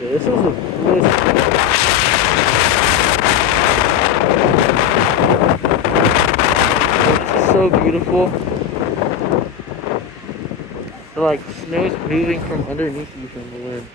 Yeah, this is a this is so beautiful. The like snow's moving from underneath you from the wind.